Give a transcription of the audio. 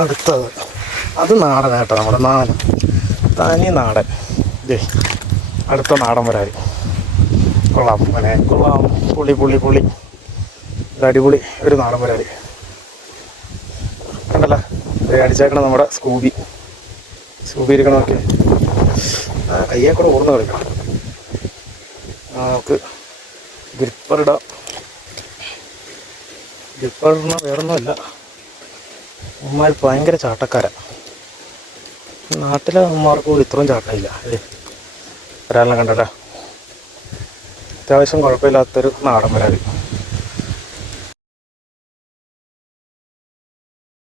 അടുത്തത് അത് നാടൻ കേട്ടോ, നമ്മുടെ നാടൻ തനി നാടൻ. അടുത്ത നാടൻ വരാതി കൊള്ളാം, കൊള്ളാം. പുളി പുളി പുളി അടിപൊളി ഒരു നാടൻ വരാതി കണ്ടല്ലോ. അടിച്ചേക്കണം നമ്മുടെ സ്കൂബി ഇരിക്കണം. നോക്കി കയ്യെ കൂടെ ഓർന്ന് കളിക്കണം. നമുക്ക് ഗ്രിപ്പറിടാം. ഗ്രിപ്പറിന് വേറൊന്നുമല്ല, ഉമ്മാർ ഭയങ്കര ചാട്ടക്കാരാണ്. നാട്ടിലെ ഉമ്മാർക്ക് പോലും ഇത്രയും ചാട്ടമില്ല. ഒരാളിനെ കണ്ടല്ലോ, അത്യാവശ്യം കുഴപ്പമില്ലാത്തൊരു നാടൻ വരാതി.